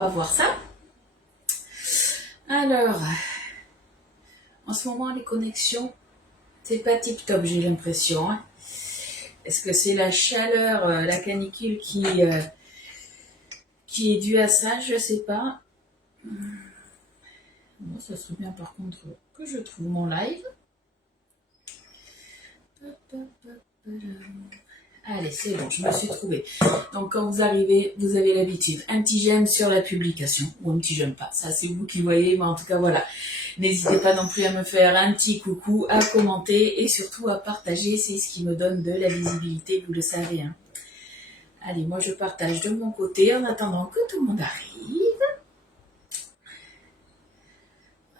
va voir ça. Alors, en ce moment, les connexions, c'est pas tip top, j'ai l'impression. Hein. Est-ce que c'est la chaleur, la canicule qui est due à ça? Je sais pas. Bon, ça serait bien par contre que je trouve mon live. Allez, c'est bon, je me suis trouvée. Donc quand vous arrivez, vous avez l'habitude. Un petit j'aime sur la publication. Ou un petit j'aime pas. Ça, c'est vous qui voyez, mais en tout cas, voilà. N'hésitez pas non plus à me faire un petit coucou, à commenter et surtout à partager. C'est ce qui me donne de la visibilité, vous le savez. Hein. Allez, moi je partage de mon côté en attendant que tout le monde arrive.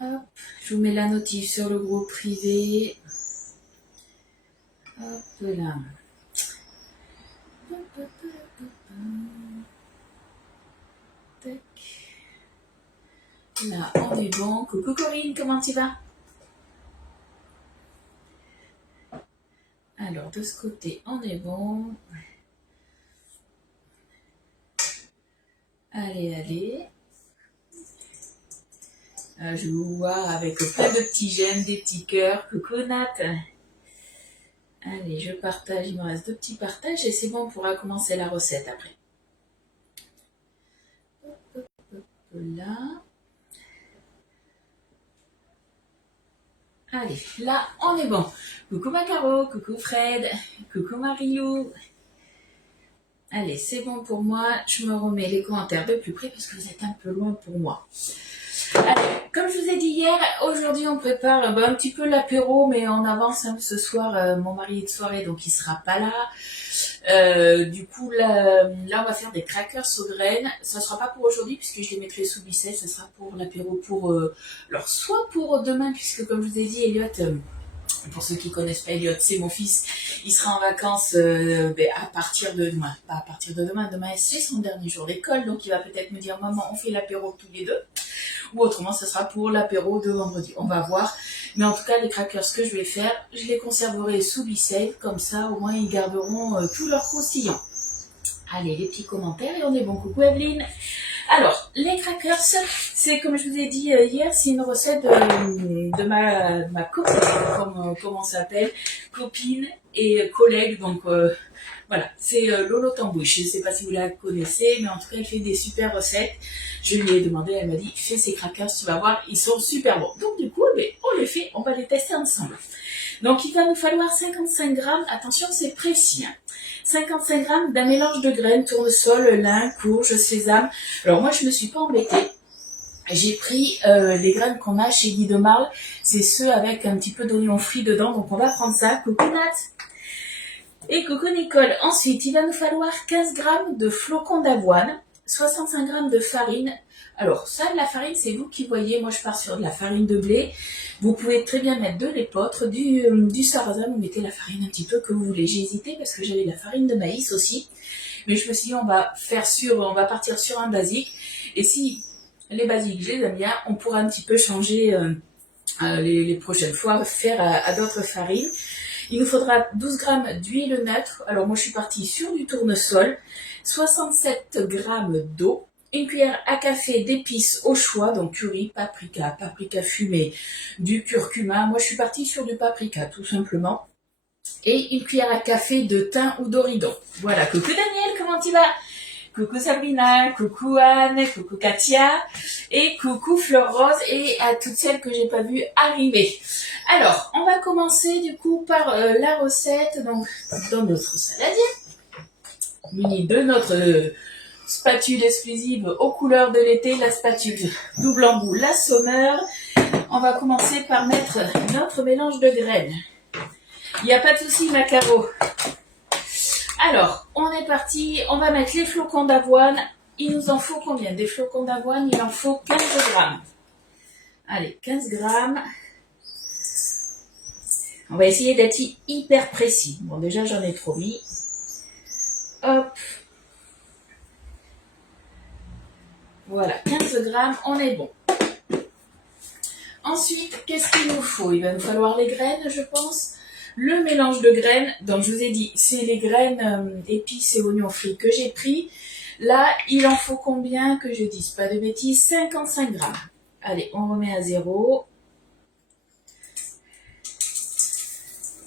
Hop, je vous mets la notif sur le groupe privé. Hop là. Tac. Là, on est bon. Coucou Corinne, comment tu vas? Alors, de ce côté, on est bon. Allez, allez. Je vous vois avec plein de petits j'aime, des petits cœurs. Coucou Nat. Allez, je partage. Il me reste 2 petits partages et c'est bon, on pourra commencer la recette après. Hop, hop, hop, là. Allez, là, on est bon. Coucou Macaro, coucou Fred, coucou Marilou. Allez, c'est bon pour moi. Je me remets les commentaires de plus près parce que vous êtes un peu loin pour moi. Allez, comme je vous ai dit hier, aujourd'hui on prépare un petit peu l'apéro, mais on avance hein, ce soir. Mon mari est de soirée, donc il sera pas là. Du coup, là, on va faire des crackers aux graines. Ça sera pas pour aujourd'hui puisque je les mettrai sous Bissey. Ça sera pour l'apéro pour... alors, soit pour demain, puisque comme je vous ai dit, Elliot... pour ceux qui connaissent pas Elliot, c'est mon fils. Il sera en vacances à partir de demain. Pas à partir de demain. Demain, c'est son dernier jour d'école. Donc, il va peut-être me dire, maman, on fait l'apéro tous les deux. Ou autrement, ce sera pour l'apéro de vendredi. On va voir. Mais en tout cas, les crackers que je vais faire, je les conserverai sous Be-Safe. Comme ça, au moins, ils garderont tout leur croustillant. Allez, les petits commentaires et on est bon. Coucou Evelyne. Alors, les crackers, c'est comme je vous ai dit hier, c'est une recette de ma copine, comme on s'appelle, copine et collègue. Donc voilà, c'est Lolo Tambouche. Je ne sais pas si vous la connaissez, mais en tout cas, elle fait des super recettes. Je lui ai demandé, elle m'a dit, fais ces crackers, tu vas voir, ils sont super bons. Donc du coup, on les fait, on va les tester ensemble. Donc il va nous falloir 55 grammes, attention c'est précis, hein. 55 grammes d'un mélange de graines, tournesol, lin, courge, sésame. Alors moi je ne me suis pas embêtée. J'ai pris les graines qu'on a chez Guy de Marle, c'est ceux avec un petit peu d'oignon frit dedans, donc on va prendre ça. Coucou Nat et coucou Nicole. Ensuite il va nous falloir 15 grammes de flocons d'avoine, 65 grammes de farine. Alors ça, la farine, c'est vous qui voyez. Moi, je pars sur de la farine de blé. Vous pouvez très bien mettre de l'épeautre, du sarrasin. Vous mettez la farine un petit peu que vous voulez. J'ai hésité parce que j'avais de la farine de maïs aussi. Mais je me suis dit, on va partir sur un basique. Et si les basiques, je les aime bien, on pourra un petit peu changer les prochaines fois, faire à d'autres farines. Il nous faudra 12 grammes d'huile neutre. Alors moi, je suis partie sur du tournesol. 67 grammes d'eau. Une cuillère à café d'épices au choix, donc curry, paprika fumé, du curcuma. Moi, je suis partie sur du paprika, tout simplement. Et une cuillère à café de thym ou d'origan. Voilà. Coucou Daniel, comment tu vas? Coucou Sabrina, coucou Anne, coucou Katia, et coucou Fleur Rose, et à toutes celles que j'ai pas vues arriver. Alors, on va commencer du coup par la recette, donc dans notre saladier, muni de notre... spatule exclusive aux couleurs de l'été, la spatule double embout, la Sommeur. On va commencer par mettre notre mélange de graines. Il n'y a pas de souci, Macaro. Alors, on est parti. On va mettre les flocons d'avoine. Il nous en faut combien? Des flocons d'avoine, il en faut 15 grammes. Allez, 15 grammes. On va essayer d'être hyper précis. Bon, déjà, j'en ai trop mis. Hop. Voilà, 15 grammes, on est bon. Ensuite, qu'est-ce qu'il nous faut? Il va nous falloir les graines, je pense. Le mélange de graines, donc je vous ai dit, c'est les graines épices et oignons frits que j'ai pris. Là, il en faut combien que je dise pas de bêtises? 55 grammes. Allez, on remet à 0.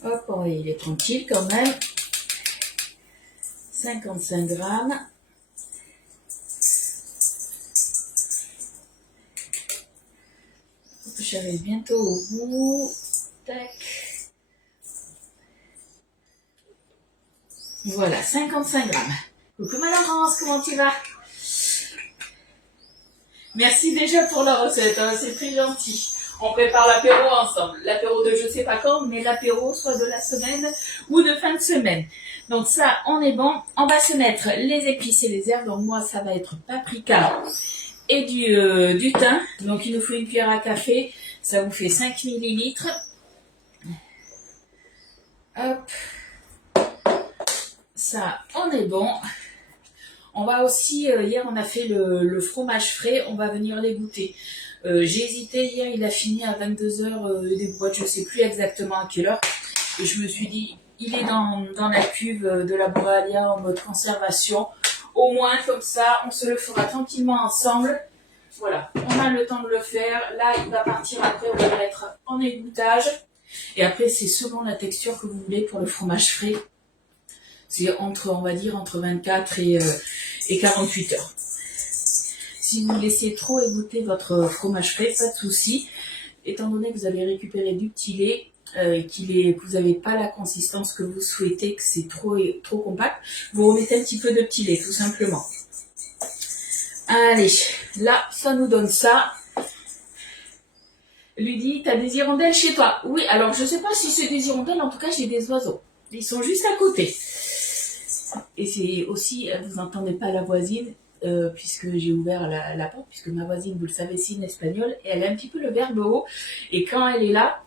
Hop, il est tranquille quand même. 55 grammes. J'arrive bientôt au bout. Tac. Voilà, 55 grammes. Coucou ma Laurence, comment tu vas? Merci déjà pour la recette, hein, c'est très gentil. On prépare l'apéro ensemble. L'apéro de je sais pas quand, mais l'apéro soit de la semaine ou de fin de semaine. Donc ça, on est bon. On va se mettre les épices et les herbes. Donc moi, ça va être paprika et du thym. Donc il nous faut une cuillère à café. Ça vous fait 5 millilitres. Hop. Ça, on est bon. On va aussi, hier on a fait le fromage frais, on va venir les goûter. J'ai hésité, hier il a fini à 22h des boîtes, je ne sais plus exactement à quelle heure. Et je me suis dit, il est dans la cuve de la Boréalia en mode conservation. Au moins comme ça, on se le fera tranquillement ensemble. Voilà, on a le temps de le faire. Là, il va partir après, on va le mettre en égouttage. Et après, c'est selon la texture que vous voulez pour le fromage frais. C'est on va dire, entre 24 et 48 heures. Si vous laissez trop égoutter votre fromage frais, pas de souci. Étant donné que vous avez récupéré du petit lait, que vous n'avez pas la consistance que vous souhaitez, que c'est trop compact, vous remettez un petit peu de petit lait, tout simplement. Allez, là, ça nous donne ça. Ludie, t'as des hirondelles chez toi? Oui, alors je sais pas si c'est des hirondelles, en tout cas j'ai des oiseaux. Ils sont juste à côté. Et c'est aussi, vous n'entendez pas la voisine, puisque j'ai ouvert la porte, puisque ma voisine, vous le savez, c'est une espagnole, et elle a un petit peu le verbe haut, et quand elle est là,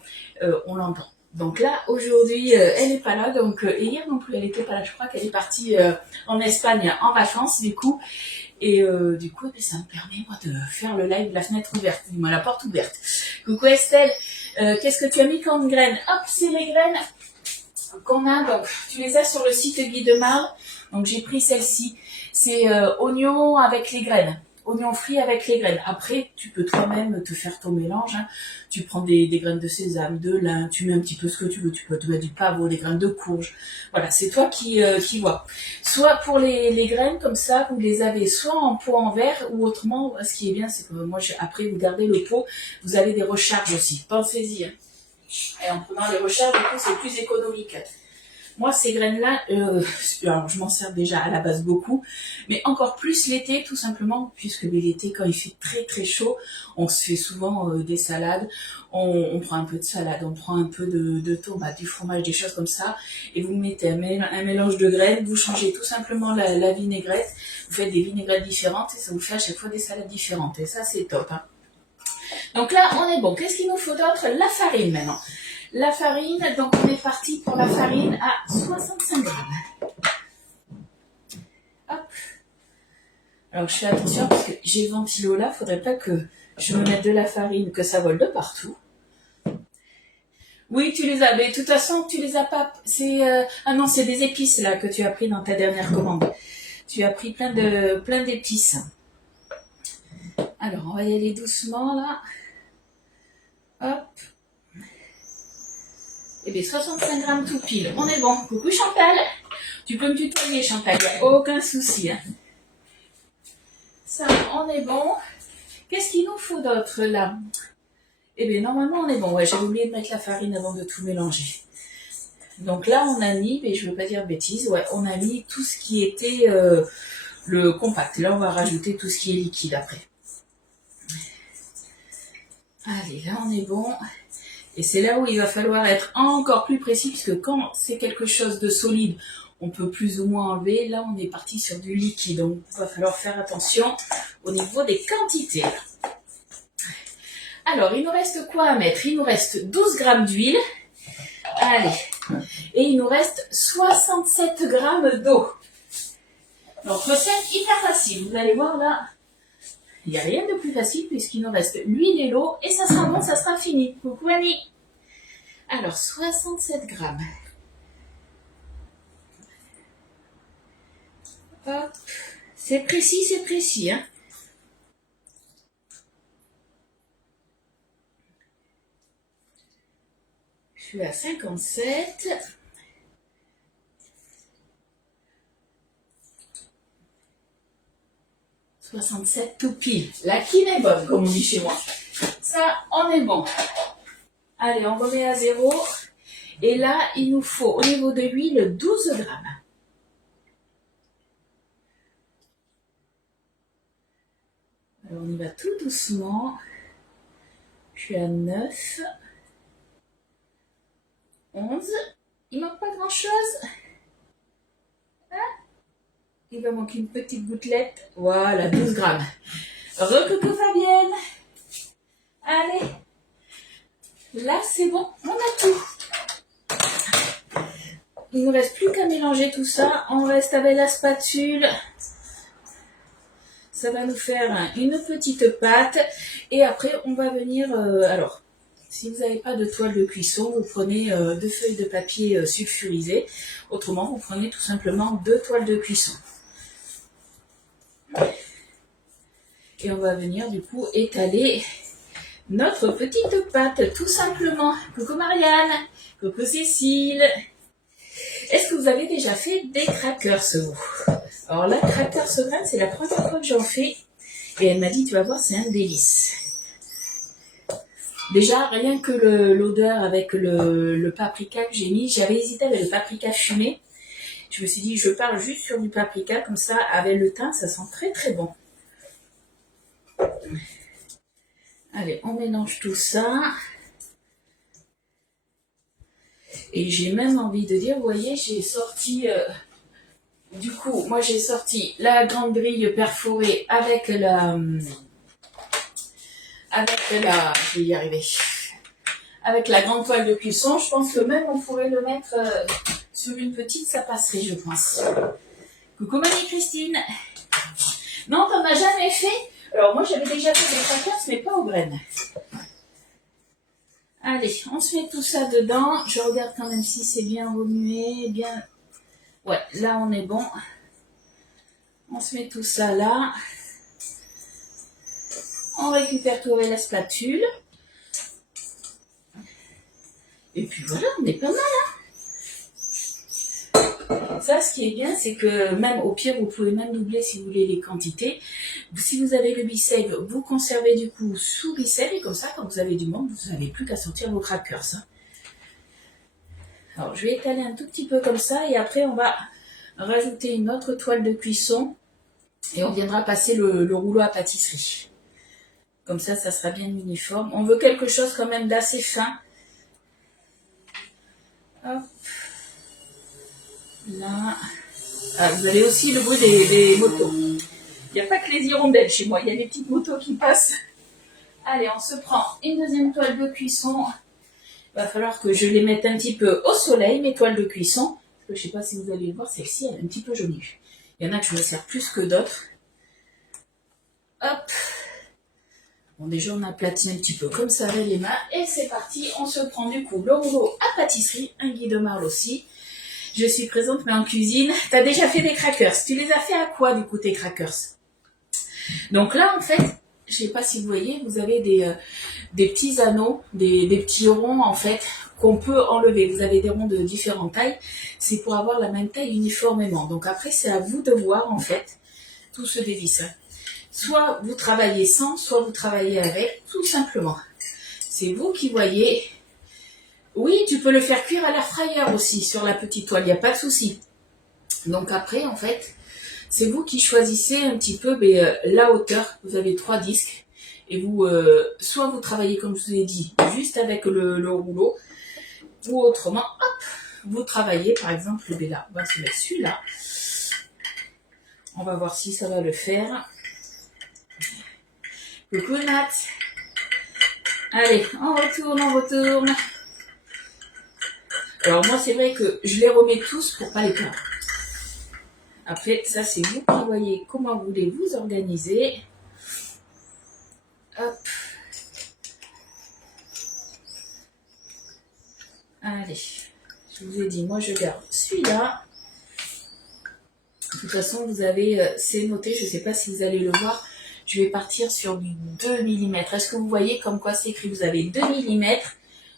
on l'entend. Donc là, aujourd'hui, elle n'est pas là, donc, et hier non plus, elle n'était pas là, je crois qu'elle est partie en Espagne en vacances, du coup, et du coup, ça me permet, moi, de faire le live, la fenêtre ouverte, dis-moi, la porte ouverte. Coucou Estelle, qu'est-ce que tu as mis comme graines? Hop, c'est les graines qu'on a, donc tu les as sur le site Guy de Marle. Donc j'ai pris celle-ci, c'est oignon avec les graines, oignon frit avec les graines. Après tu peux toi-même te faire ton mélange, hein. Tu prends des graines de sésame, de lin, tu mets un petit peu ce que tu veux, tu peux te mettre du pavot, des graines de courge, voilà, c'est toi qui vois. Soit pour les graines comme ça, vous les avez soit en pot en verre, ou autrement, ce qui est bien, c'est que moi après vous gardez le pot, vous avez des recharges aussi, pensez-y, hein. Et en prenant les recharges, du coup, c'est plus économique. Moi, ces graines-là, alors je m'en sers déjà à la base beaucoup, mais encore plus l'été, tout simplement, puisque l'été, quand il fait très très chaud, on se fait souvent des salades, on prend un peu de salade, on prend un peu de tomates, du fromage, des choses comme ça, et vous mettez un mélange de graines, vous changez tout simplement la vinaigrette, vous faites des vinaigrettes différentes, et ça vous fait à chaque fois des salades différentes, et ça, c'est top, hein. Donc là, on est bon. Qu'est-ce qu'il nous faut d'autre? La farine maintenant. La farine, donc on est parti pour la farine à 65 grammes. Hop. Alors je fais attention parce que j'ai le ventilo là, faudrait pas que je me mette de la farine, que ça vole de partout. Oui, tu les as, mais de toute façon, tu les as pas. C'est ah non, c'est des épices là que tu as pris dans ta dernière commande. Tu as pris plein d'épices. Alors, on va y aller doucement là. Hop. Et bien 65 grammes tout pile, on est bon. Coucou Chantal, tu peux me tutoyer Chantal, il n'y a aucun souci, hein. Ça, on est bon. Qu'est-ce qu'il nous faut d'autre là? Eh bien normalement on est bon, ouais, j'avais oublié de mettre la farine avant de tout mélanger. Donc là on a mis, mais je ne veux pas dire de bêtises, ouais, on a mis tout ce qui était le compact. Là on va rajouter tout ce qui est liquide après. Allez, là on est bon. Et c'est là où il va falloir être encore plus précis, puisque quand c'est quelque chose de solide, on peut plus ou moins enlever. Là, on est parti sur du liquide, donc il va falloir faire attention au niveau des quantités. Alors, il nous reste quoi à mettre? Il nous reste 12 grammes d'huile. Allez. Et il nous reste 67 grammes d'eau. Donc, recette hyper facile. Vous allez voir là, il n'y a rien de plus facile puisqu'il nous reste l'huile et l'eau. Et ça sera bon, ça sera fini. Coucou Annie. Alors, 67 grammes. Hop, c'est précis, hein. Je suis à 57. 67 tout pile. La quine est bonne, comme on dit chez moi. Ça, on est bon. Allez, on remet à 0. Et là, il nous faut, au niveau de l'huile, 12 grammes. Alors, on y va tout doucement. Je suis à 9. 11. Il manque pas grand-chose. Hein? Il va manquer une petite gouttelette. Voilà, 12 grammes. Recoucou Fabienne. Allez. Là, c'est bon. On a tout. Il ne nous reste plus qu'à mélanger tout ça. On reste avec la spatule. Ça va nous faire une petite pâte. Et après, on va venir... alors, si vous n'avez pas de toile de cuisson, vous prenez 2 feuilles de papier sulfurisé. Autrement, vous prenez tout simplement 2 toiles de cuisson. Et on va venir du coup étaler notre petite pâte, tout simplement. Coucou Marianne, coucou Cécile. Est-ce que vous avez déjà fait des crackers, vous? Alors là, crackers graines, c'est la première fois que j'en fais. Et elle m'a dit, tu vas voir, c'est un délice. Déjà, rien que l'odeur avec le paprika que j'ai mis, j'avais hésité avec le paprika fumé. Je me suis dit, je pars juste sur du paprika, comme ça, avec le thym, ça sent très très bon. Allez, on mélange tout ça. Et j'ai même envie de dire, vous voyez, j'ai sorti... du coup, moi j'ai sorti la grande grille perforée avec la... je vais y arriver. Avec la grande toile de cuisson. Je pense que même on pourrait le mettre sur une petite, ça passerait, je pense. Coucou Marie-Christine. Non, t'en as jamais fait? Alors moi j'avais déjà fait des crackers, mais pas aux graines. Allez, on se met tout ça dedans. Je regarde quand même si c'est bien remué, bien... Ouais, là on est bon. On se met tout ça là. On récupère tout avec la spatule. Et puis voilà, on est pas mal, hein. Ça, ce qui est bien, c'est que même au pire, vous pouvez même doubler si vous voulez les quantités. Si vous avez le Bicève, vous conservez du coup sous Bicève. Et comme ça, quand vous avez du monde, vous n'avez plus qu'à sortir vos crackers, hein. Alors, je vais étaler un tout petit peu comme ça. Et après, on va rajouter une autre toile de cuisson. Et on viendra passer le rouleau à pâtisserie. Comme ça, ça sera bien uniforme. On veut quelque chose quand même d'assez fin. Hop. Là. Ah, vous avez aussi le bruit des motos. Il n'y a pas que les hirondelles chez moi. Il y a des petites motos qui passent. Allez, on se prend une deuxième toile de cuisson. Il va falloir que je les mette un petit peu au soleil, mes toiles de cuisson. Parce que je ne sais pas si vous allez le voir, celle-ci, elle est un petit peu jaunue. Il y en a que je me sers plus que d'autres. Hop. Bon, déjà, on aplatit un petit peu comme ça avec les mains. Et c'est parti. On se prend du coup le rouleau à pâtisserie. Un Guy de Marle aussi. Je suis présente, mais en cuisine. Tu as déjà fait des crackers. Tu les as fait à quoi, du coup, tes crackers? Donc là, en fait, je ne sais pas si vous voyez, vous avez des petits anneaux, des petits ronds, en fait, qu'on peut enlever. Vous avez des ronds de différentes tailles. C'est pour avoir la même taille uniformément. Donc après, c'est à vous de voir, en fait, tout se dévisse. Soit vous travaillez sans, soit vous travaillez avec, tout simplement. C'est vous qui voyez. Oui, tu peux le faire cuire à l'air fryer aussi, sur la petite toile, il n'y a pas de souci. Donc après, en fait, c'est vous qui choisissez un petit peu la hauteur. Vous avez 3 disques. Et vous, soit vous travaillez, comme je vous ai dit, juste avec le rouleau, ou autrement, hop, vous travaillez, par exemple, là, on va se mettre celui-là. On va voir si ça va le faire. Coucou Nat. Allez, on retourne. Alors moi, c'est vrai que je les remets tous pour pas les perdre. Après, ça, c'est vous qui voyez comment vous voulez vous organiser. Hop. Allez. Je vous ai dit, moi, je garde celui-là. De toute façon, vous avez, c'est noté, je ne sais pas si vous allez le voir, je vais partir sur du 2 mm. Est-ce que vous voyez comme quoi c'est écrit? Vous avez 2 mm,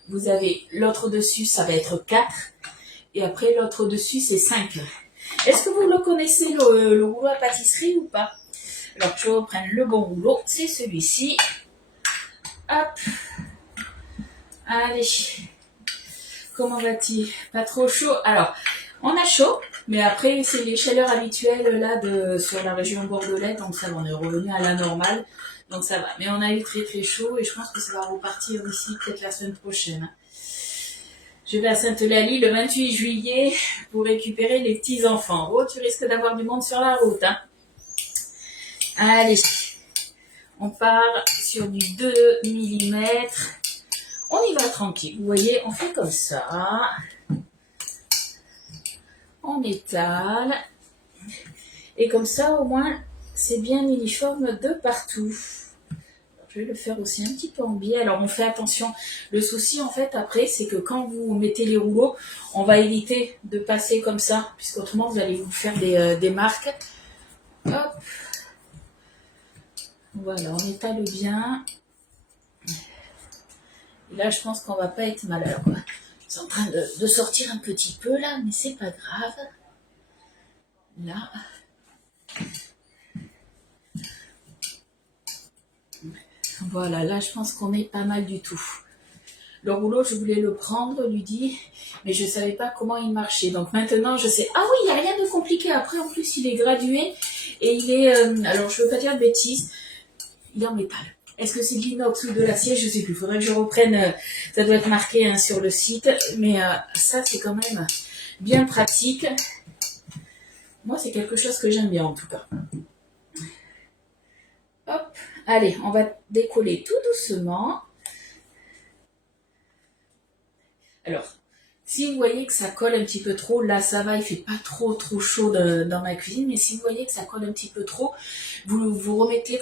vous avez l'autre dessus, ça va être 4, et après l'autre dessus, c'est 5. Est-ce que vous le connaissez, le rouleau à pâtisserie ou pas? Alors, je reprends le bon rouleau, c'est celui-ci. Hop. Allez. Comment va-t-il? Pas trop chaud? Alors, on a chaud, mais après, c'est les chaleurs habituelles là sur la région bordelaise, donc ça va, on est revenu à la normale, donc ça va. Mais on a eu très très chaud et je pense que ça va repartir ici peut-être la semaine prochaine. Je vais à Sainte-Eulalie le 28 juillet pour récupérer les petits-enfants. Oh, tu risques d'avoir du monde sur la route, hein. Allez, on part sur du 2 mm. On y va tranquille. Vous voyez, on fait comme ça. On étale. Et comme ça, au moins, c'est bien uniforme de partout. Je vais le faire aussi un petit peu en biais. Alors, on fait attention. Le souci, en fait, après, c'est que quand vous mettez les rouleaux, on va éviter de passer comme ça, puisqu'autrement, vous allez vous faire des marques. Hop. Voilà, on étale bien. Et là, je pense qu'on va pas être mal. Alors, c'est en train de sortir un petit peu, là, mais c'est pas grave. Là. Voilà, là, je pense qu'on est pas mal du tout. Le rouleau, je voulais le prendre, lui dit, mais je ne savais pas comment il marchait. Donc maintenant, je sais. Ah oui, il n'y a rien de compliqué. Après, en plus, il est gradué et il est... alors, je ne veux pas dire de bêtises. Il est en métal. Est-ce que c'est de l'inox ou de l'acier? Je ne sais plus. Il faudrait que je reprenne. Ça doit être marqué hein, sur le site. Mais ça, c'est quand même bien pratique. Moi, c'est quelque chose que j'aime bien, en tout cas. Hop. Allez, on va décoller tout doucement. Alors, si vous voyez que ça colle un petit peu trop, là ça va, il fait pas trop chaud dans ma cuisine, mais si vous voyez que ça colle un petit peu trop, vous remettez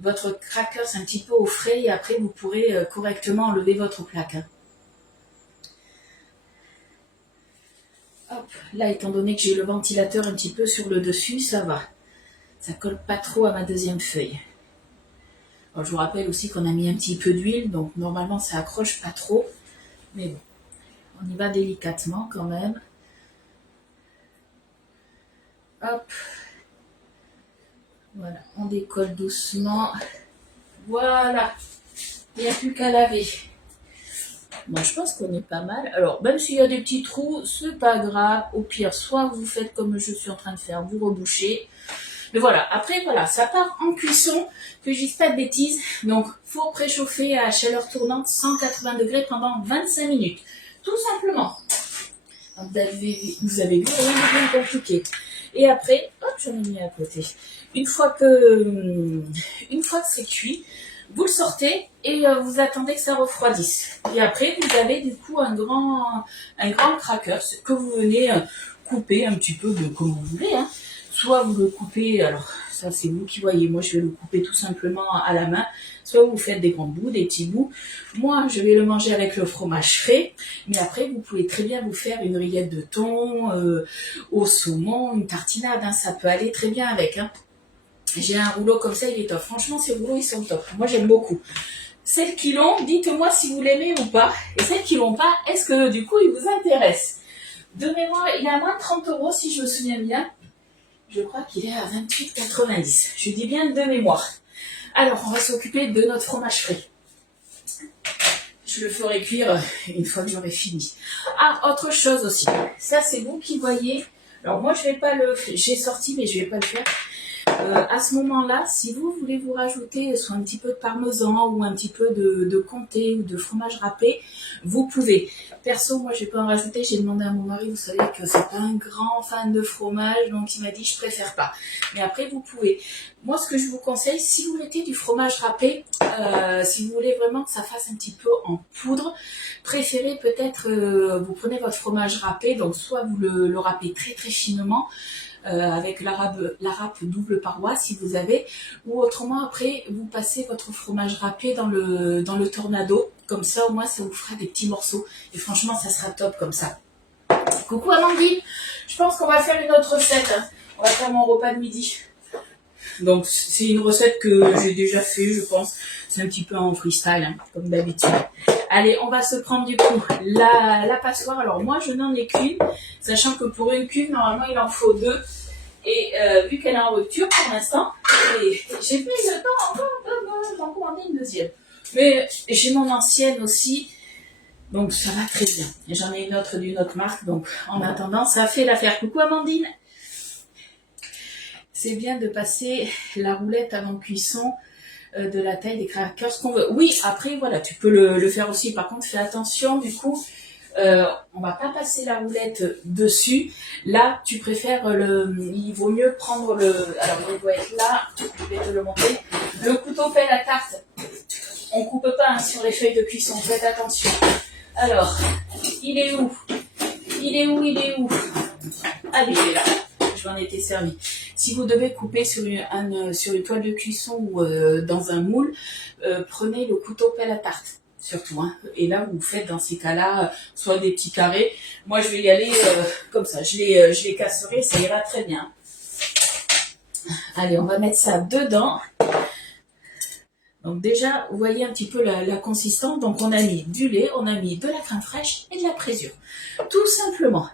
votre crackers un petit peu au frais et après vous pourrez correctement enlever votre plaque. Hop, là étant donné que j'ai le ventilateur un petit peu sur le dessus, ça va. Ça colle pas trop à ma deuxième feuille. Alors, je vous rappelle aussi qu'on a mis un petit peu d'huile, donc normalement ça accroche pas trop, mais bon. On y va délicatement quand même. Hop. Voilà, on décolle doucement. Voilà. Il n'y a plus qu'à laver. Bon, je pense qu'on est pas mal. Alors, même s'il y a des petits trous, c'est pas grave. Au pire, soit vous faites comme je suis en train de faire, vous rebouchez. Mais voilà, après, voilà, ça part en cuisson, que je dise pas de bêtises. Donc, faut préchauffer à chaleur tournante 180 degrés pendant 25 minutes. Tout simplement. Vous avez vu, rien de bien compliqué. Et après, hop, j'en ai mis à côté. Une fois que c'est cuit, vous le sortez et vous attendez que ça refroidisse. Et après, vous avez du coup un grand cracker que vous venez couper un petit peu comme vous voulez. Hein. Soit vous le coupez, alors ça c'est vous qui voyez, moi je vais le couper tout simplement à la main. Soit vous faites des grands bouts, des petits bouts. Moi, je vais le manger avec le fromage frais. Mais après, vous pouvez très bien vous faire une rillette de thon, au saumon, une tartinade. Hein, ça peut aller très bien avec. Hein. J'ai un rouleau comme ça, il est top. Franchement, ces rouleaux, ils sont top. Moi, j'aime beaucoup. Celles qui l'ont, dites-moi si vous l'aimez ou pas. Et celles qui l'ont pas, est-ce que du coup, il vous intéresse? De mémoire, il est à moins de 30 € si je me souviens bien. Je crois qu'il est à 28,90 €. Je dis bien de mémoire. Alors, on va s'occuper de notre fromage frais. Je le ferai cuire une fois que j'aurai fini. Ah, autre chose aussi. Ça, c'est vous qui voyez. Alors, moi, je vais pas le... J'ai sorti, mais je vais pas le faire. À ce moment-là, si vous voulez vous rajouter soit un petit peu de parmesan ou un petit peu de comté ou de fromage râpé, vous pouvez. Perso, moi, je vais pas en rajouter. J'ai demandé à mon mari, vous savez que c'est pas un grand fan de fromage, donc il m'a dit je préfère pas. Mais après, vous pouvez. Moi, ce que je vous conseille, si vous mettez du fromage râpé, si vous voulez vraiment que ça fasse un petit peu en poudre, préférez peut-être, vous prenez votre fromage râpé, donc soit vous le râpez très très finement, avec la râpe double paroi si vous avez, ou autrement après vous passez votre fromage râpé dans le tornado, comme ça au moins ça vous fera des petits morceaux et franchement ça sera top comme ça. Coucou Amandine, je pense qu'on va faire une autre recette. Hein. On va faire mon repas de midi. Donc c'est une recette que j'ai déjà fait, je pense. C'est un petit peu en freestyle, hein, comme d'habitude. Allez, on va se prendre du coup la passoire. Alors moi, je n'en ai qu'une, sachant que pour une cuve, normalement, il en faut deux. Et vu qu'elle est en rupture pour l'instant, j'ai pris le temps encore d'en commander une deuxième. Mais j'ai mon ancienne aussi, donc ça va très bien. J'en ai une autre d'une autre marque, donc en attendant, ça fait l'affaire. Coucou Amandine. C'est bien de passer la roulette avant cuisson de la taille des crackers qu'on veut. Oui, après, voilà, tu peux le faire aussi. Par contre, fais attention, du coup, on va pas passer la roulette dessus. Là, tu préfères il vaut mieux prendre alors il doit être là, je vais te le montrer. Le couteau pelle à tarte. On coupe pas hein, sur les feuilles de cuisson, faites attention. Alors, il est où? Allez, il est là. Je m'en étais servi. Si vous devez couper sur une toile de cuisson ou dans un moule, prenez le couteau pelle à tarte, surtout. Hein. Et là, vous faites dans ces cas-là, soit des petits carrés. Moi, je vais y aller comme ça. Je les casserai, ça ira très bien. Allez, on va mettre ça dedans. Donc déjà, vous voyez un petit peu la consistance. Donc on a mis du lait, on a mis de la crème fraîche et de la présure. Tout simplement.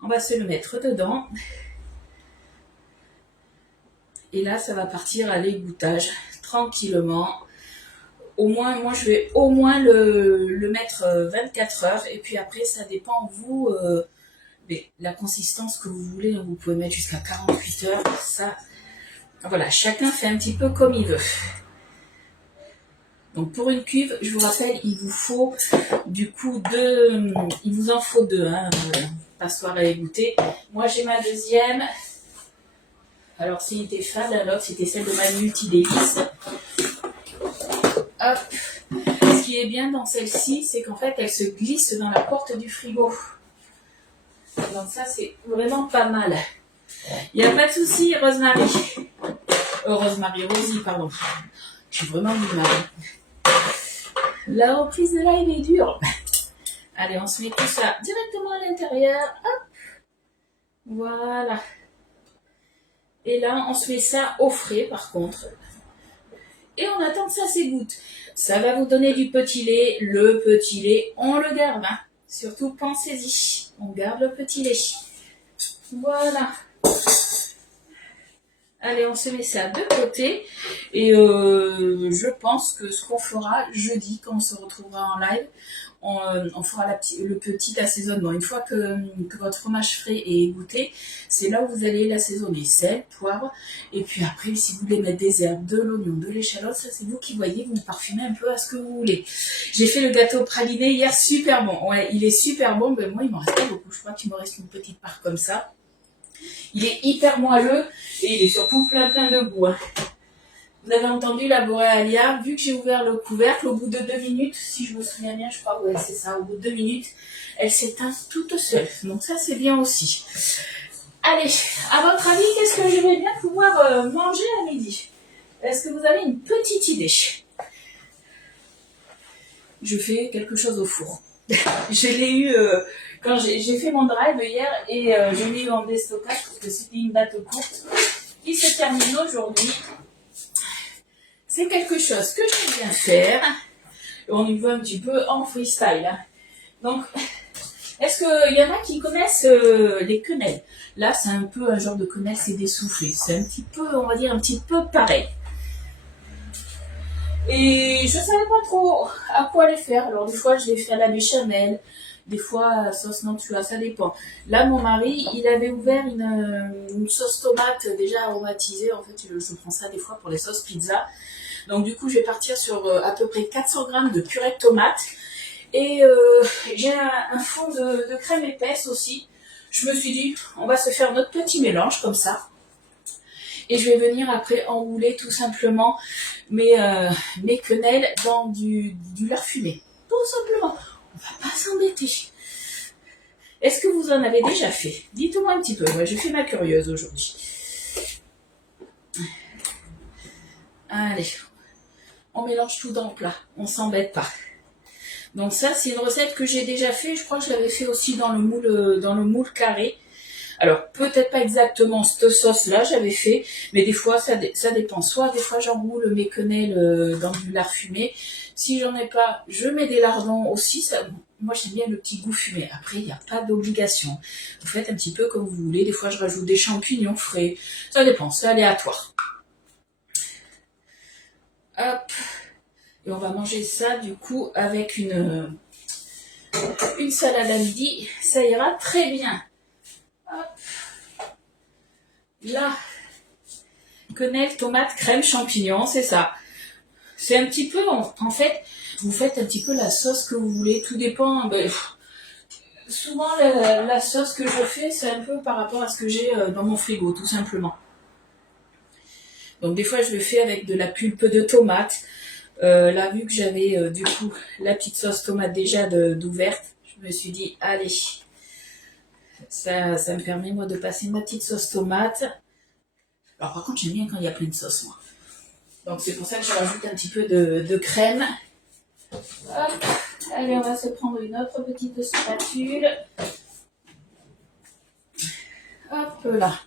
On va se le mettre dedans. Et là, ça va partir à l'égouttage, tranquillement. Au moins, moi, je vais au moins le mettre 24 heures. Et puis après, ça dépend, vous, la consistance que vous voulez. Vous pouvez mettre jusqu'à 48 heures. Ça, voilà, chacun fait un petit peu comme il veut. Donc pour une cuve, je vous rappelle, il vous faut du coup il vous en faut deux, hein, passoire à égoutter. Moi, j'ai ma deuxième. Alors, c'était fade, l'autre, c'était celle de ma multi-délice. Hop. Ce qui est bien dans celle-ci, c'est qu'en fait, elle se glisse dans la porte du frigo. Donc ça, c'est vraiment pas mal. Il n'y a pas de souci, Rosemary. Rosie, pardon. Je suis vraiment du mal. La reprise de live est dure. Allez, on se met tout ça directement à l'intérieur. Hop. Voilà. Et là, on se met ça au frais, par contre. Et on attend que ça s'égoutte. Ça va vous donner du petit lait. Le petit lait, on le garde. Hein. Surtout, pensez-y. On garde le petit lait. Voilà. Allez, on se met ça de côté. Et je pense que ce qu'on fera jeudi, quand on se retrouvera en live, on fera le petit assaisonnement. Une fois que votre fromage frais est égoutté, c'est là où vous allez l'assaisonner. Sel, poivre. Et puis après, si vous voulez mettre des herbes, de l'oignon, de l'échalote, ça c'est vous qui voyez. Vous parfumez un peu à ce que vous voulez. J'ai fait le gâteau praliné hier, super bon. Ouais, il est super bon. Ben moi, il m'en reste pas beaucoup. Je crois qu'il me reste une petite part comme ça. Il est hyper moelleux et il est surtout plein de goût. Hein. Vous avez entendu la boréalia, vu que j'ai ouvert le couvercle, au bout de 2 minutes, si je me souviens bien, je crois, ouais, c'est ça, au bout de 2 minutes, elle s'éteint toute seule. Donc ça, c'est bien aussi. Allez, à votre avis, qu'est-ce que je vais bien pouvoir manger à midi? Est-ce que vous avez une petite idée? Je fais quelque chose au four. Je l'ai eu quand j'ai fait mon drive hier et je l'ai eu en déstockage parce que c'était une date courte qui se termine aujourd'hui. C'est quelque chose que j'aime bien faire. On y va un petit peu en freestyle. Hein. Donc, est-ce qu'il y en a qui connaissent les quenelles? Là, c'est un peu un genre de quenelle, c'est des soufflés. C'est un petit peu, on va dire, un petit peu pareil. Et je savais pas trop à quoi les faire. Alors, des fois, je les fais à la béchamel. Des fois, sauce Nantua, ça dépend. Là, mon mari, il avait ouvert une sauce tomate déjà aromatisée. En fait, je prends ça des fois pour les sauces pizza. Donc, du coup, je vais partir sur à peu près 400 grammes de purée de tomate. Et j'ai un fond de crème épaisse aussi. Je me suis dit, on va se faire notre petit mélange comme ça. Et je vais venir après enrouler tout simplement mes quenelles dans du lard fumé. Tout simplement. On va pas s'embêter. Est-ce que vous en avez déjà fait? Dites-moi un petit peu. Moi, je fais ma curieuse aujourd'hui. Allez. On mélange tout dans le plat. On s'embête pas. Donc ça, c'est une recette que j'ai déjà fait. Je crois que je l'avais fait aussi dans le moule carré. Alors, peut-être pas exactement cette sauce-là, j'avais fait, mais des fois, ça dépend. Soit des fois, j'enroule mes quenelles dans du lard fumé. Si j'en ai pas, je mets des lardons aussi. Moi, j'aime bien le petit goût fumé. Après, il n'y a pas d'obligation. Vous faites un petit peu comme vous voulez. Des fois, je rajoute des champignons frais. Ça dépend, c'est aléatoire. Hop. Et on va manger ça, du coup, avec une salade à midi. Ça ira très bien. Hop. Là, quenelle, tomate, crème, champignons, c'est ça. C'est un petit peu, en fait, vous faites un petit peu la sauce que vous voulez. Tout dépend. Souvent, la sauce que je fais, c'est un peu par rapport à ce que j'ai dans mon frigo, tout simplement. Donc, des fois, je le fais avec de la pulpe de tomate. Là, vu que j'avais, du coup, la petite sauce tomate déjà d'ouverte, je me suis dit, allez, ça me permet, moi, de passer ma petite sauce tomate. Alors, par contre, j'aime bien quand il y a plein de sauce, moi. Donc, c'est pour ça que je rajoute un petit peu de crème. Hop. Allez, on va se prendre une autre petite spatule. Hop là.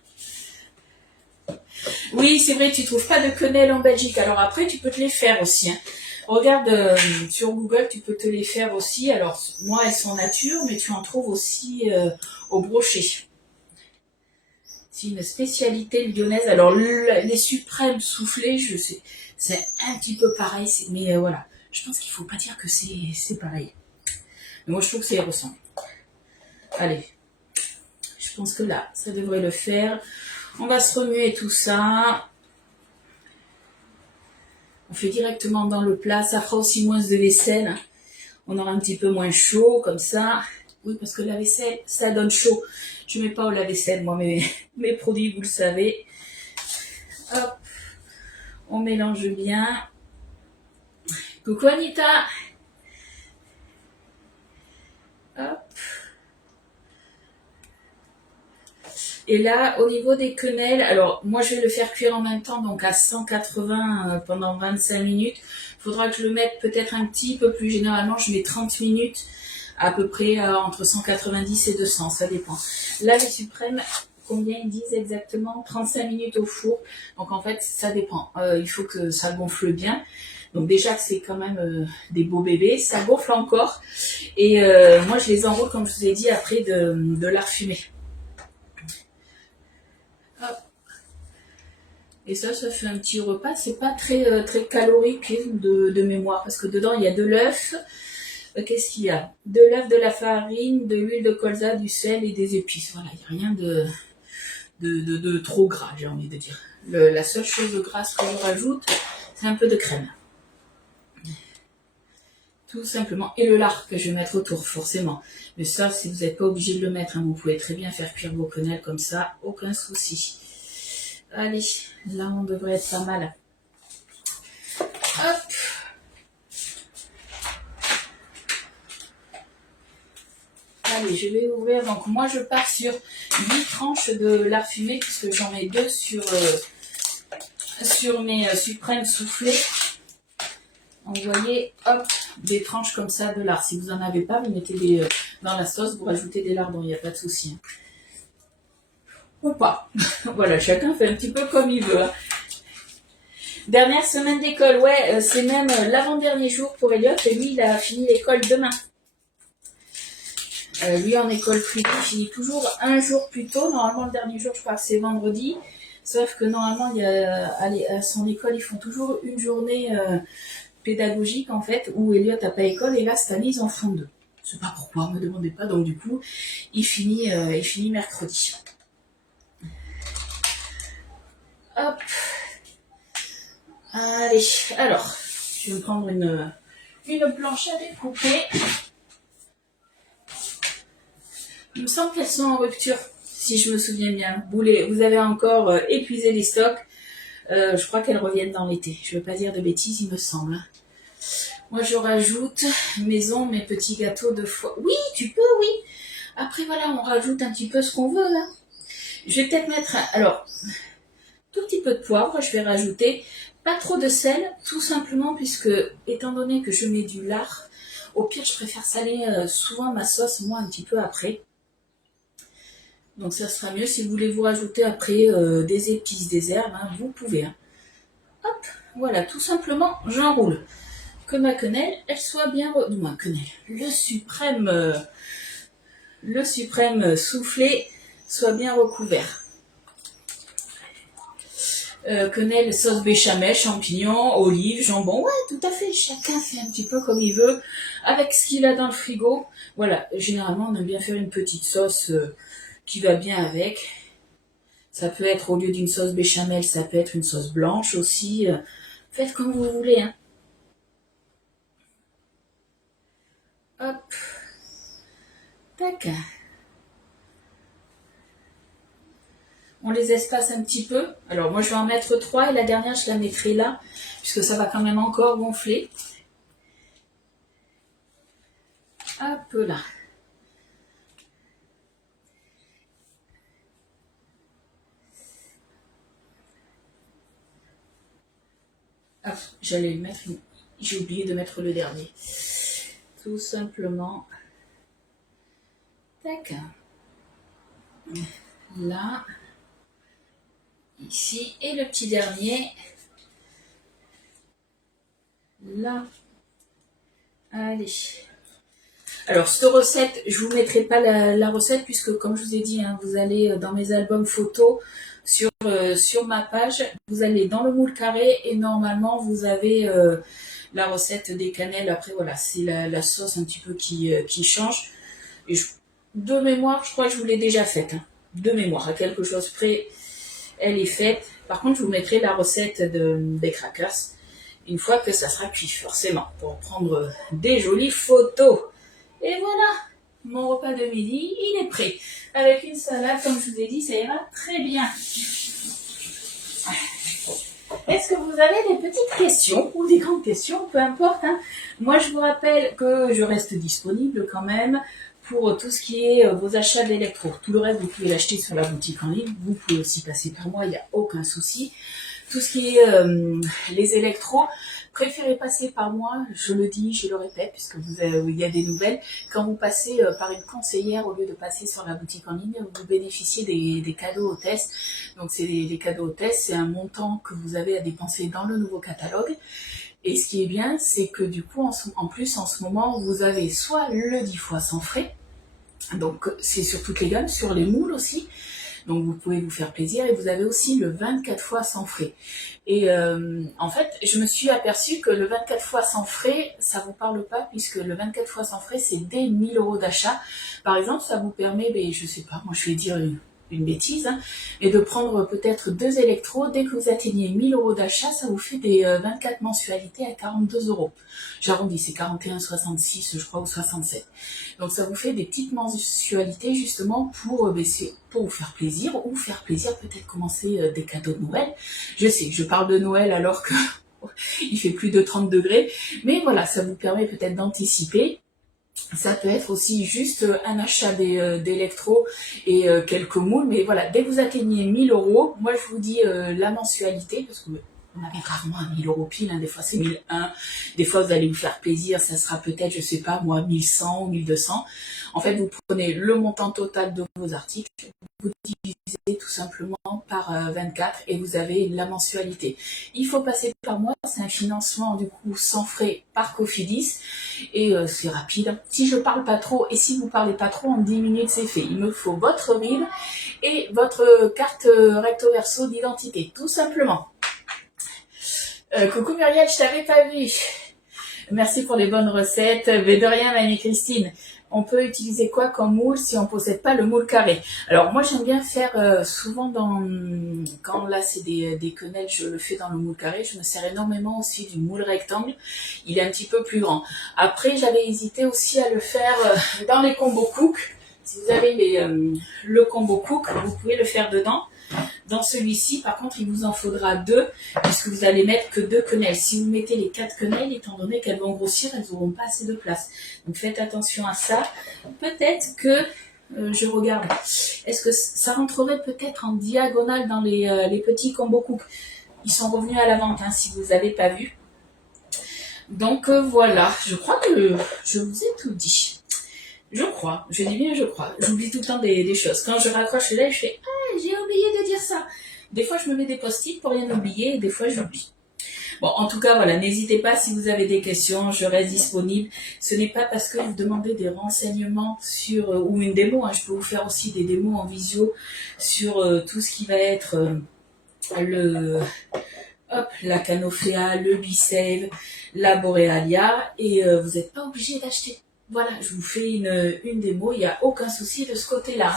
Oui, c'est vrai, tu trouves pas de quenelles en Belgique. Alors après, tu peux te les faire aussi. Hein. Regarde sur Google, tu peux te les faire aussi. Alors, moi, elles sont nature, mais tu en trouves aussi au brochet. C'est une spécialité lyonnaise. Alors, les suprêmes soufflés, je sais, c'est un petit peu pareil. Mais voilà, je pense qu'il faut pas dire que c'est pareil. Mais moi, je trouve que ça y ressemble. Allez, je pense que là, ça devrait le faire. On va se remuer tout ça. On fait directement dans le plat. Ça fera aussi moins de vaisselle. On aura un petit peu moins chaud, comme ça. Oui, parce que la vaisselle, ça donne chaud. Je mets pas au lave-vaisselle, moi, mes produits, vous le savez. Hop. On mélange bien. Coucou Anita. Hop. Et là, au niveau des quenelles, alors moi je vais le faire cuire en même temps, donc à 180 pendant 25 minutes. Il faudra que je le mette peut-être un petit peu plus. Généralement, je mets 30 minutes, à peu près entre 190 et 200, ça dépend. Là, les suprêmes, combien ils disent exactement? 35 minutes au four. Donc en fait, ça dépend. Il faut que ça gonfle bien. Donc déjà que c'est quand même des beaux bébés, ça gonfle encore. Et moi, je les enroule, comme je vous ai dit, après de lard fumé. Hop. Et ça fait un petit repas. C'est pas très très calorique de mémoire, parce que dedans il y a de l'œuf. Qu'est-ce qu'il y a? De l'œuf, de la farine, de l'huile de colza, du sel et des épices. Voilà, il n'y a rien de trop gras, j'ai envie de dire. La seule chose grasse que je rajoute, c'est un peu de crème. Tout simplement. Et le lard que je vais mettre autour, forcément. Mais ça, si vous n'êtes pas obligé de le mettre, hein, vous pouvez très bien faire cuire vos quenelles comme ça, aucun souci. Allez, là on devrait être pas mal. Hop. Allez, je vais ouvrir. Donc moi je pars sur 8 tranches de lard fumé, puisque j'en ai 2 sur mes suprêmes soufflés. Donc, vous voyez, hop, des tranches comme ça de lard. Si vous n'en avez pas, vous mettez dans la sauce, vous rajoutez des lardons, il n'y a pas de souci. Ou pas. Voilà, chacun fait un petit peu comme il veut. Hein. Dernière semaine d'école, ouais, c'est même l'avant-dernier jour pour Elliot, et lui, il a fini l'école demain. Lui, en école privée, il finit toujours un jour plus tôt. Normalement, le dernier jour, je crois que c'est vendredi. Sauf que normalement, à son école, ils font toujours une journée pédagogique, en fait, où Elliot n'a pas école, et là, cette année, ils en font 2. Je sais pas pourquoi, me demandez pas. Donc, du coup, il finit mercredi. Hop. Allez, alors, je vais me prendre une planche à découper. Il me semble qu'elles sont en rupture, si je me souviens bien. Vous avez encore épuisé les stocks. Je crois qu'elles reviennent dans l'été. Je ne veux pas dire de bêtises, il me semble. Moi, je rajoute mes petits gâteaux de foie. Oui, tu peux, oui. Après, voilà, on rajoute un petit peu ce qu'on veut. Hein. Je vais peut-être mettre, alors, tout petit peu de poivre. Je vais rajouter pas trop de sel, tout simplement puisque, étant donné que je mets du lard, Au pire, je préfère saler souvent ma sauce, moi, un petit peu après. Donc ça sera mieux. Si vous voulez vous rajouter après des épices, des herbes, hein, vous pouvez. Hein. Hop, voilà, tout simplement, j'enroule. Que ma quenelle, elle soit bien... Non, quenelle, le suprême soufflé soit bien recouvert. Quenelle, sauce béchamel, champignons, olives, jambon, ouais, tout à fait, chacun fait un petit peu comme il veut, avec ce qu'il a dans le frigo. Voilà, généralement, on aime bien faire une petite sauce qui va bien avec. Ça peut être, au lieu d'une sauce béchamel, ça peut être une sauce blanche aussi. Faites comme vous voulez, hein. Hop. Tac. On les espace un petit peu. Alors moi je vais en mettre 3 et la dernière je la mettrai là, puisque ça va quand même encore gonfler. Hop là. Hop, j'allais le mettre, j'ai oublié de mettre le dernier. Tout simplement. Tac. Là. Ici. Et le petit dernier. Là. Allez. Alors, cette recette, je vous mettrai pas la recette puisque, comme je vous ai dit, hein, vous allez dans mes albums photos sur ma page, vous allez dans le moule carré et normalement, vous avez la recette des cannelles. Après, voilà, c'est la sauce un petit peu qui change. Et de mémoire, je crois que je vous l'ai déjà faite. Hein. De mémoire, à quelque chose près, elle est faite. Par contre, je vous mettrai la recette des crackers une fois que ça sera cuit, forcément, pour prendre des jolies photos. Et voilà, mon repas de midi, il est prêt. Avec une salade, comme je vous ai dit, ça ira très bien. Est-ce que vous avez des petites questions ou des grandes questions, peu importe. Hein. Moi, je vous rappelle que je reste disponible quand même pour tout ce qui est vos achats d'électro. Tout le reste, vous pouvez l'acheter sur la boutique en ligne. Vous pouvez aussi passer par moi, il n'y a aucun souci. Tout ce qui est les électros, préférez passer par moi, je le dis, je le répète, puisque il y a des nouvelles. Quand vous passez par une conseillère, au lieu de passer sur la boutique en ligne, vous bénéficiez des cadeaux hôtesses. Donc c'est des cadeaux hôtesses, c'est un montant que vous avez à dépenser dans le nouveau catalogue. Et ce qui est bien, c'est que du coup, en plus, en ce moment, vous avez soit le 10 fois sans frais, donc c'est sur toutes les gammes, sur les moules aussi. Donc vous pouvez vous faire plaisir et vous avez aussi le 24 fois sans frais. Et en fait, je me suis aperçue que le 24 fois sans frais, ça vous parle pas puisque le 24 fois sans frais, c'est dès 1000 € d'achat. Par exemple, ça vous permet, je sais pas, moi je vais dire une bêtise, hein, et de prendre peut-être 2 électrodes. Dès que vous atteignez 1000 € d'achat, ça vous fait des 24 mensualités à 42 €. J'arrondis, c'est 41,66 je crois, ou 67. Donc ça vous fait des petites mensualités justement pour vous faire plaisir, ou faire plaisir, peut-être commencer des cadeaux de Noël. Je sais que je parle de Noël alors que il fait plus de 30 degrés, mais voilà, ça vous permet peut-être d'anticiper. Ça peut être aussi juste un achat d'électro et quelques moules, mais voilà, dès que vous atteignez 1000 €, moi je vous dis la mensualité, parce que on avait rarement un 1000 € pile, hein, des fois c'est 1001, des fois vous allez vous faire plaisir, ça sera peut-être, je sais pas moi, 1100 ou 1200. En fait, vous prenez le montant total de vos articles, vous divisez tout simplement par 24 et vous avez la mensualité. Il faut passer par moi, c'est un financement du coup sans frais par Cofidis et c'est rapide. Si je parle pas trop et si vous parlez pas trop, en 10 minutes c'est fait. Il me faut votre RIB et votre carte recto verso d'identité, tout simplement. Coucou Muriel, je t'avais pas vu. Merci pour les bonnes recettes. Mais de rien, Marie-Christine. On peut utiliser quoi comme moule si on ne possède pas le moule carré? Alors moi j'aime bien faire souvent quand là c'est des quenelles, je le fais dans le moule carré. Je me sers énormément aussi du moule rectangle. Il est un petit peu plus grand. Après j'avais hésité aussi à le faire dans les combo cook. Si vous avez le combo cook, vous pouvez le faire dedans. Dans celui-ci, par contre, il vous en faudra 2, puisque vous allez mettre que 2 quenelles. Si vous mettez les 4 quenelles, étant donné qu'elles vont grossir, elles n'auront pas assez de place. Donc faites attention à ça. Peut-être que, je regarde, est-ce que ça rentrerait peut-être en diagonale dans les petits combo cook? Ils sont revenus à la vente, hein, si vous n'avez pas vu. Donc voilà, je crois que je vous ai tout dit. Je crois, je dis bien je crois. J'oublie tout le temps des choses. Quand je raccroche les lèvres, je fais ah, j'ai oublié de dire ça. Des fois, je me mets des post-it pour rien oublier, et des fois, j'oublie. Bon, en tout cas, voilà, n'hésitez pas si vous avez des questions, je reste disponible. Ce n'est pas parce que vous demandez des renseignements sur, ou une démo, hein, je peux vous faire aussi des démos en visio sur tout ce qui va être le, la Canofea, le Bicève, la Borealia, et vous n'êtes pas obligé d'acheter. Voilà, je vous fais une démo, il n'y a aucun souci de ce côté-là.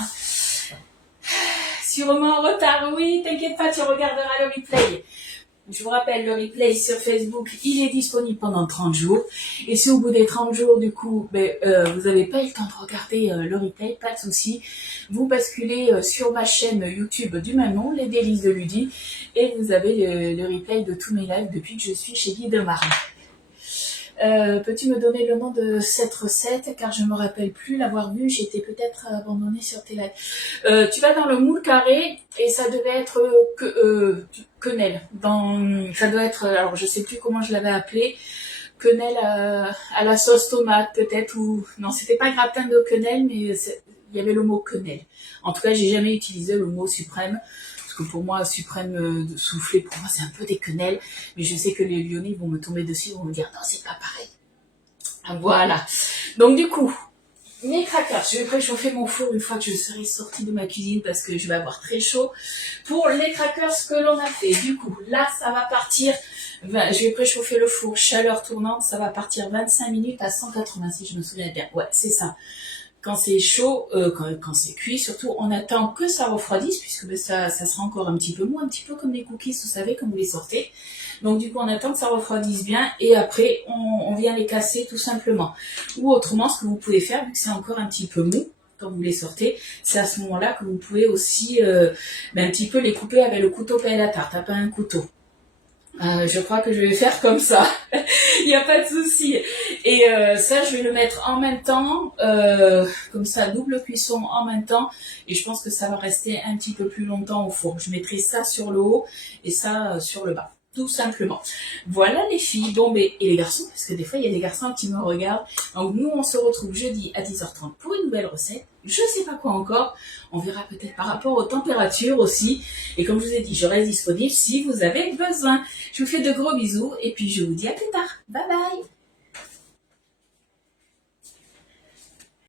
Sûrement en retard, oui, t'inquiète pas, tu regarderas le replay. Je vous rappelle, le replay sur Facebook, il est disponible pendant 30 jours. Et si au bout des 30 jours, du coup, vous n'avez pas eu le temps de regarder le replay, pas de souci. Vous basculez sur ma chaîne YouTube du même nom, Les Délices de Ludie, et vous avez le replay de tous mes lives depuis que je suis chez Guy Demare. Peux-tu me donner le nom de cette recette, car je ne me rappelle plus l'avoir vue, j'étais peut-être abandonnée sur tes lives. Tu vas dans le moule carré et ça devait être quenelle. Ça doit être, alors je sais plus comment je l'avais appelé, quenelle à la sauce tomate peut-être, ou non, c'était pas gratin de quenelle, mais il y avait le mot quenelle. En tout cas, j'ai jamais utilisé le mot suprême. Parce que pour moi, suprême soufflé, pour moi, c'est un peu des quenelles. Mais je sais que les Lyonnais vont me tomber dessus, ils vont me dire, non, c'est pas pareil. Voilà. Donc, du coup, mes crackers, je vais préchauffer mon four une fois que je serai sortie de ma cuisine parce que je vais avoir très chaud. Pour les crackers que l'on a fait, du coup, là, ça va partir, je vais préchauffer le four, chaleur tournante, ça va partir 25 minutes à 180, si je me souviens bien. Ouais, c'est ça. Quand c'est chaud, quand c'est cuit, surtout, on attend que ça refroidisse, puisque ça sera encore un petit peu mou, un petit peu comme les cookies, vous savez, comme vous les sortez. Donc du coup, on attend que ça refroidisse bien, et après, on vient les casser tout simplement. Ou autrement, ce que vous pouvez faire, vu que c'est encore un petit peu mou, quand vous les sortez, c'est à ce moment-là que vous pouvez aussi un petit peu les couper avec le couteau paille à la tarte, pas un couteau. Je crois que je vais faire comme ça. Il n'y a pas de souci. Et ça, je vais le mettre en même temps, comme ça, double cuisson en même temps. Et je pense que ça va rester un petit peu plus longtemps au four. Je mettrai ça sur le haut et ça sur le bas. Tout simplement. Voilà les filles. Bon, et les garçons, parce que des fois, il y a des garçons qui me regardent. Donc, nous, on se retrouve jeudi à 10h30 pour une nouvelle recette. Je sais pas quoi encore. On verra peut-être par rapport aux températures aussi. Et comme je vous ai dit, je reste disponible si vous avez besoin. Je vous fais de gros bisous et puis je vous dis à plus tard. Bye bye!